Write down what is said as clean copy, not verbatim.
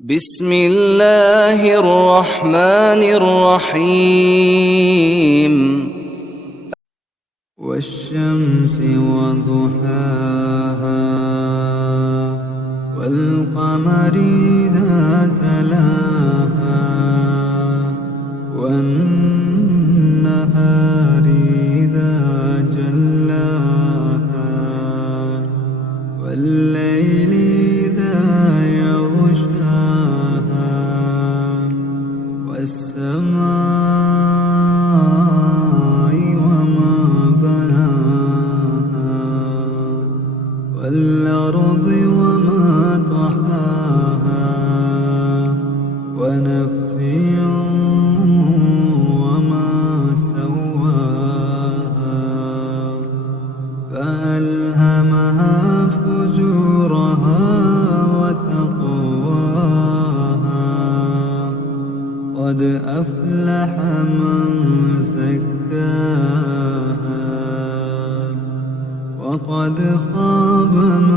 بسم الله الرحمن الرحيم. والشمس وضحاها والقمر إذا تلاها والنهار إذا جلاها والليل إذا يغشاها والسماء وما بناها والأرض وما طحاها ونفس وما سواها فألهمها فجورها وتقواها قد أفلح من زكاها وقد خاب من